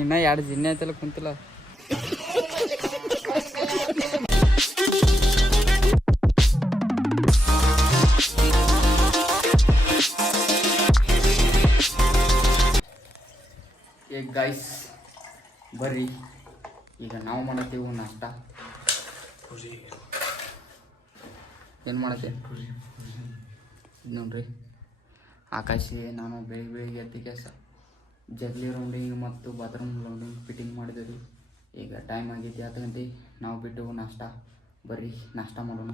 ಇನ್ನೂ 2 ಜಿನ್ನೆ ಆಯ್ತಲ್ಲ ಕುಂತಿಲ್ಲ. ಗೈಸ್ ಬರ್ರಿ ಈಗ ನಾವು ಮಾಡತ್ತೀವಿ ನಾಷ್ಟ. ಏನು ಮಾಡತ್ತೀವಿ ನೋಡ್ರಿ. ಆಕಾಶಿ ನಾನು ಬೆಳಿಗ್ಗೆ ಎದ್ದ ಕೆಲಸ ಜಗ್ಲಿ ರೌಂಡಿಂಗ್ ಮತ್ತು ಬಾತ್ರೂಮ್ ರೌಂಡಿಂಗ್ ಫಿಟ್ಟಿಂಗ್ ಮಾಡಿದ್ವಿ. ಈಗ ಟೈಮ್ ಆಗೈತಿ 10 ಗಂಟೆ. ನಾವು ಬಿಟ್ಟು ನಾಷ್ಟ ಬರ್ರಿ ನಾಷ್ಟ ಮಾಡೋಣ.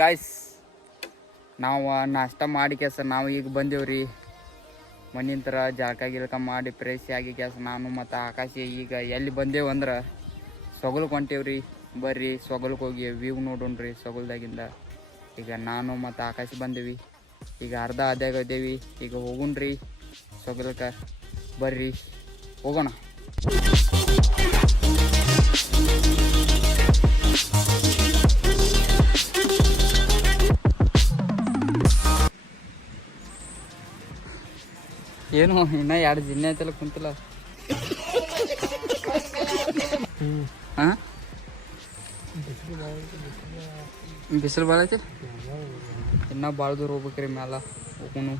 ಗಾಯ್ಸ್ ನಾವು ನಾಷ್ಟ ಮಾಡಿ ಕೆಲಸ ನಾವು ಈಗ ಬಂದೇವ್ರಿ ಮಣ್ಣಿನ ಥರ ಜಳಕ ಗಿಳಕ ಮಾಡಿ ಫ್ರೆಶ್ ಆಗಿ ಕೆಲಸ ನಾನು ಮತ್ತು ಆಕಾಶಿ ಈಗ ಎಲ್ಲಿ ಬಂದೇವು ಅಂದ್ರೆ ಸೊಗಲ್ಗೆ ಹೊಂಟೇವ್ರಿ. ಬರ್ರಿ ಸೊಗಲ್ಗೆ ಹೋಗಿ ವ್ಯೂ ನೋಡೋಣ್ರಿ ಸೊಗಲ್ದಾಗಿಂದ. ಈಗ ನಾನು ಮತ್ತು ಆಕಾಶಿ ಬಂದೇವಿ. ಈಗ ಅರ್ಧ ಅದ್ಯಾಗ ಇದ್ದೇವಿ. ಈಗ ಹೋಗೋಣ್ರಿ ಸೊಗಲ್ಕ. ಬರ್ರಿ ಹೋಗೋಣ. ಏನು ಇನ್ನೂ 2 ಜಿನ್ನೆ ಆಯ್ತಲ್ಲ ಕುಂತಿಲ್ಲ. ಹಾಂ ಬಿಸಿಲು ಭಾಳ ಐತಿ. ಇನ್ನೂ ಭಾಳ ದೂರ ಹೋಗ್ಬೇಕ್ರಿ ಮ್ಯಾಲ ಹೋಗೋನು.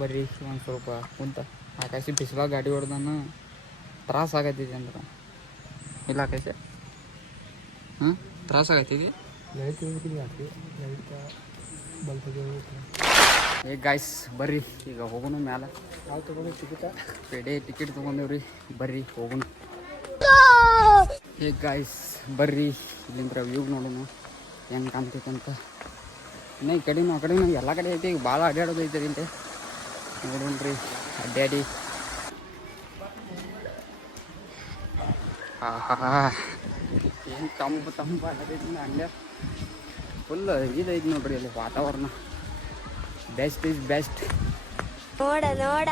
ಬರ್ರಿ ಒಂದು ಸ್ವಲ್ಪ ಕುಂತ. ಆಕಾಶಿ ಬಿಸಿಲಾಗ ಗಾಡಿ ಹೊಡ್ದಾನ ತ್ರಾಸ ಆಗತ್ತೈತಿ ಅಂದ್ರೆ ಇಲ್ಲ ಆಕಾಶ. ಹಾಂ ತ್ರಾಸ ಆಗತ್ತೈತಿ. ಏ ಗಾಯ್ಸ್ ಬರ್ರಿ ಈಗ ಹೋಗೋಣ ಮ್ಯಾಲ. ನಾವು ತೊಗೊಂಡು ಟಿಕೆಟ್ ತೊಗೊಂಡೇವ್ರಿ. ಬರ್ರಿ ಹೋಗೋಣ. ಏ ಗಾಯ್ಸ್ ಬರ್ರಿ ಇಲ್ಲಿಂದ ವ್ಯೂ ನೋಡೋಣ ಹೆಂಗೆ ಕಾಣ್ತೈತೆ ಅಂತ. ಇನ್ನು ಈ ಕಡೆನೂ ಆ ಕಡೆನೂ ಎಲ್ಲ ಕಡೆ ಐತಿ. ಈಗ ಭಾಳ ಅಡ್ಡಾಡೋದು ಐತೆ ಇಲ್ಲಿ ನೋಡೋಣ್ರಿ ಅಡ್ಡಾಡಿ. ಆಹಾ ಏನು ತಂಪು ಆಗತೈತಿ ಹಂಗೆ ಫುಲ್ ಇದೈತಿ ನೋಡ್ರಿ ಅಲ್ಲಿ ವಾತಾವರಣ. Best is best. ನೋಡ ನೋಡ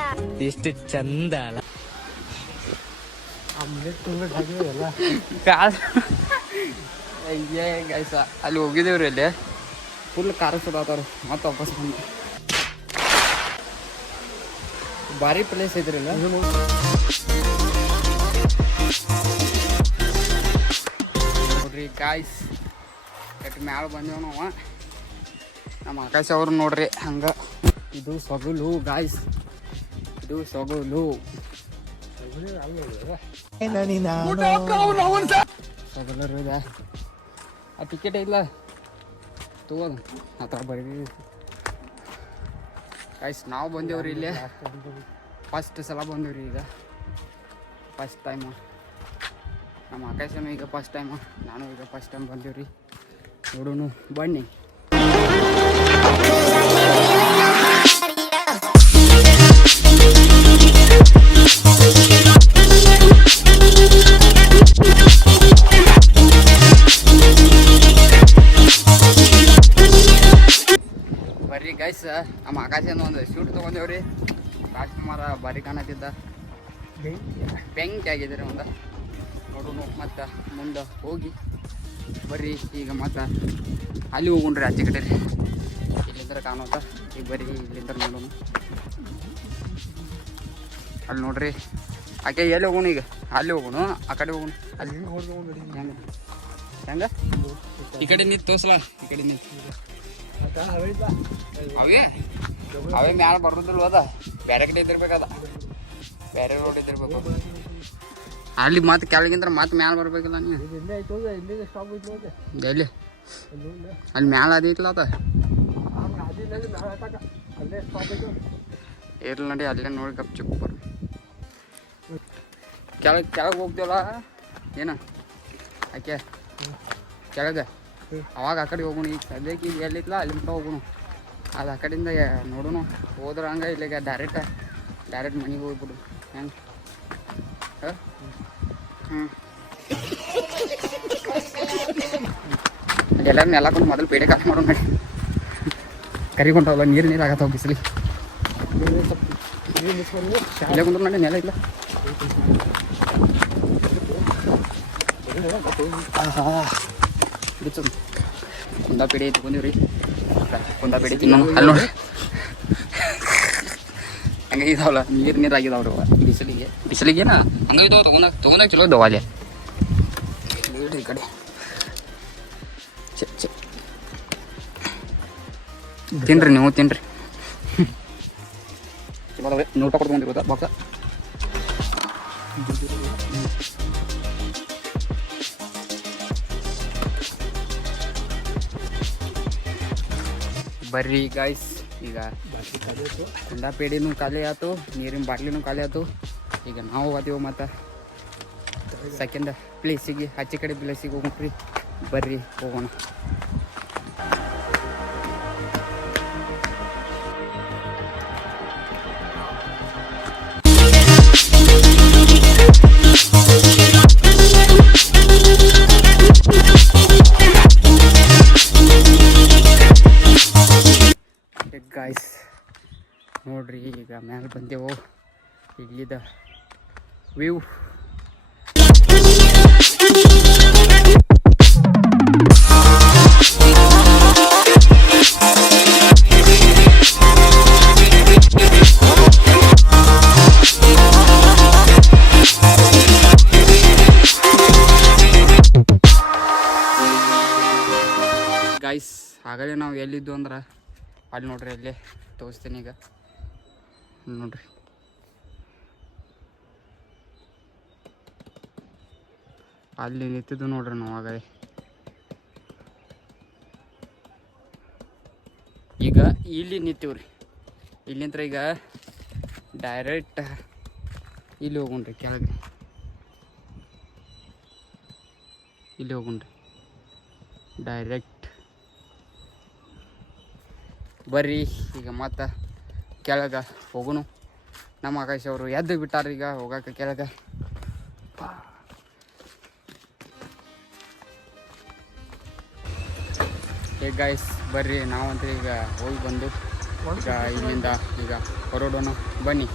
ಎಷ್ಟು ಚಂದ ಅಲ್ಲ. ಗೈಸ ಅಲ್ಲಿ ಹೋಗಿದ್ದೇವ್ರಿ. ಅಲ್ಲಿ ಫುಲ್ ಕಾರ ಸುಡಾತಾರ. ಮತ್ತೆ ವಾಪಸ್ ಬಂದು ಭಾರಿ ಪ್ಲೇಸ್ ಐತ್ರಿ ಇಲ್ಲ. ನೋಡ್ರಿ ಗಾಯ್ಸ್ ಕೆಟ್ಟ ಮ್ಯಾಲ ಬಂದೇವ್ ನಾವು. ನಮ್ಮ ಆಕಾಶ ಅವ್ರು ನೋಡ್ರಿ ಹಂಗ. ಇದು ಸೊಗಲು ಗಾಯ್ಸ್, ಇದು ಸೊಗಲು. ಸೊಗಲರು ಇದೆ. ಆ ಟಿಕೆಟ್ ಇಲ್ಲ ತಗೋದು ಆ ಥರ ಬರೀ ಗಾಯ್ಸ್. ನಾವು ಬಂದೇವ್ರಿ ಇಲ್ಲಿ ಫಸ್ಟ್ ಸಲ ಬಂದೇವ್ರಿ. ಈಗ ಫಸ್ಟ್ ಟೈಮು. ನಮ್ಮ ಆಕಾಶನೂ ಈಗ ಫಸ್ಟ್ ಟೈಮು, ನಾನು ಈಗ ಫಸ್ಟ್ ಟೈಮ್ ಬಂದೇವ್ರಿ. ನೋಡೋಣ ಬನ್ನಿ. ಬರ್ರಿ ಗೈಸ್ ನಮ್ಮ ಆಕಾಶನ ಒಂದು ಶೂಟ್ ತೊಗೊಂಡೇವ್ರಿ. ರಾಜ್ಕುಮಾರ ಬಾರಿ ಕಾಣತಿದ್ದ ಬೆಂಕಿ ಆಗಿದ್ದಾರೆ ಒಂದು. ನೋಡೋಣ ಮತ್ತು ಮುಂದೆ ಹೋಗಿ ಬರ್ರಿ. ಈಗ ಮತ್ತು ಅಲ್ಲಿ ಹೋಗೋಣ್ರಿ ಆಚೆ ಕಡೆ ರೀ. ಇಲ್ಲಿಂದ ಕಾಣೋದ. ಈಗ ಬರ್ರಿ ಇಲ್ಲಿಂದ ನೋಡೋಣ. ಅಲ್ಲಿ ನೋಡ್ರಿ ಆಕೆ ಎಲ್ಲಿ ಹೋಗೋಣ ಈಗ. ಅಲ್ಲಿ ಹೋಗೋಣ ಆ ಕಡೆ ಹೋಗೋಣ. ಅಲ್ಲಿ ಹೆಂಗೆ ಹೆಂಗ ಈ ಕಡೆ ನಿಂತು ತೋರ್ಸಲ್ಲ. ಈ ಕಡೆ ನಿಂತು ಅವೇ ಮ್ಯಾಲ ಬರೋದಿಲ್ವ. ಅದ ಬೇರೆ ಕಡೆ ಇದ್ದಿರ್ಬೇಕದ. ಬೇರೆ ರೋಡ್ ಇದ್ದಿರ್ಬೇಕು. ಅಲ್ಲಿ ಮತ್ತೆ ಕೆಳಗಿಂದ್ರ ಮತ್ತೆ ಮ್ಯಾಲ ಬರ್ಬೇಕಲ್ಲ ನೀವು. ಎಲ್ಲಿ ಅಲ್ಲಿ ಮ್ಯಾಲ ಅದೈತಲ್ಲ ಅದ. ಇರ್ಲಿ ನಡಿ ಅಲ್ಲೇ ನೋಡಿ ಗಪ್ ಚುಪ್ ಬರ್ರಿ. ಕೆಳಗೆ ಹೋಗ್ತೀವಲ್ಲ ಏನ ಆಕೆ ಕೆಳಗೆ. ಅವಾಗ ಆ ಕಡೆ ಹೋಗೋಣ. ಈಗ ಸದ್ಯಕ್ಕೆ ಈಗ ಎಲ್ಲಿತ್ತಲ್ಲ ಅಲ್ಲಿ ಮಟ್ಟ ಹೋಗೋಣ. ಅದು ಆ ಕಡೆಯಿಂದ ನೋಡೋಣ. ಹೋದ್ರೆ ಹಂಗೆ ಇಲ್ಲಿಗೆ ಡೈರೆಕ್ಟ್ ಮನೆಗೆ ಹೋಗ್ಬಿಡು ಹೆಂಗೆ. ಹ್ಞೂ ಅದೆಲ್ಲರೂ ನೆಲ ಕೊಂಡು ಮೊದಲು ಪೇಡೆ ಕಾಫಿ ಮಾಡೋಣ ನಡಿ. ಕರಿಗೊಂಡವಲ್ಲ ನೀರು ಆಗತ್ತವ ಬಿಸಿಲಿ. ಇಲ್ಲೇ ಕುಂದ್ರು ನೋಡಿ ನೆಲ ಇಲ್ಲ. ಕುಂದಾ ಪೇಡಿ ತೊಗೊಂಡಿವ್ರಿ ಕುಂದಾ ಪೇಡಿ ತಿನ್ನೋಣ ಅಲ್ಲಿ ನೋಡ್ರಿ ಹಂಗೆ ಇದಾವಲ್ಲ ನೀರು ಆಗಿದಾವ್ರಿ ಬಿಸಿಲಿಗೇನ ಹಂಗೆ ಇದಾವ ತೊಗೊಂಡಾಗ ಚಲೋ ಇದಾವ ಅಲ್ಲಿ ಈ ಕಡೆ ತಿನ್ರಿ ನೀವು ತಿನ್ರಿ ಚಲೋ ಅದಾವೆ 100 ರೂಪಾಯಿ ಕೊಡ್ಕೊಂಡಿರೋದ ಬಾಕ್ಸ ಬರ್ರಿ ಗಾಯ್ಸ್ ಈಗ ಕುಂದಾ ಪೇಡಿನೂ ಖಾಲಿ ಆಯ್ತು ನೀರಿನ ಬಾಟ್ಲಿನೂ ಖಾಲಿ ಆಯ್ತು ಈಗ ನಾವು ಹೋಗ್ತೀವಿ ಮತ್ತು ಸೆಕೆಂಡ್ ಪ್ಲೇಸಿಗೆ ಆಚೆ ಕಡೆ ಪ್ಲೇಸಿಗೆ ಹೋಗ್ರಿ ಬರ್ರಿ ಹೋಗೋಣ ಗಾಯ್ಸ್ ನೋಡ್ರಿ ಈಗ ಮ್ಯಾಲೆ ಬಂದೆವು ಇಲ್ಲಿದ ವ್ಯೂ ಗಾಯ್ಸ್ ಆಗಲೇ ನಾವು ಎಲ್ಲಿದ್ದು ಅಂದ್ರೆ ಅಲ್ಲಿ ನೋಡ್ರಿ ಅಲ್ಲೇ ತೋರಿಸ್ತೀನಿ ಈಗ ನೋಡ್ರಿ ಅಲ್ಲಿ ನಿಂತಿದ್ದು ನೋಡ್ರಿ ನಾವು ಆಗಲೇ ಈಗ ಇಲ್ಲಿ ನಿಂತೀವ್ರಿ ಇಲ್ಲಿಂತ್ರ ಈಗ ಡೈರೆಕ್ಟ್ ಇಲ್ಲಿ ಹೋಗೋಣ್ರಿ ಕೆಳಗೆ ಇಲ್ಲಿ ಹೋಗೋಣ್ರಿ ಡೈರೆಕ್ಟ್ ಬರ್ರಿ ಈಗ ಮತ್ತೆ ಕೆಳಗೆ ಹೋಗೋಣ ನಮ್ಮ ಆಕಾಶ್ ಅವರು ಎದ್ದು ಬಿಟ್ಟಾರ ಈಗ ಹೋಗಕ್ಕೆ ಕೆಳಗೆ ಹೇಗೆ ಗಾಯ್ಸ್ ಬರ್ರಿ ನಾವಂತ ಈಗ ಹೋಗಿ ಬಂದು ಈಗ ಇಲ್ಲಿಂದ ಈಗ ಹೊರಡೋಣ ಬನ್ನಿ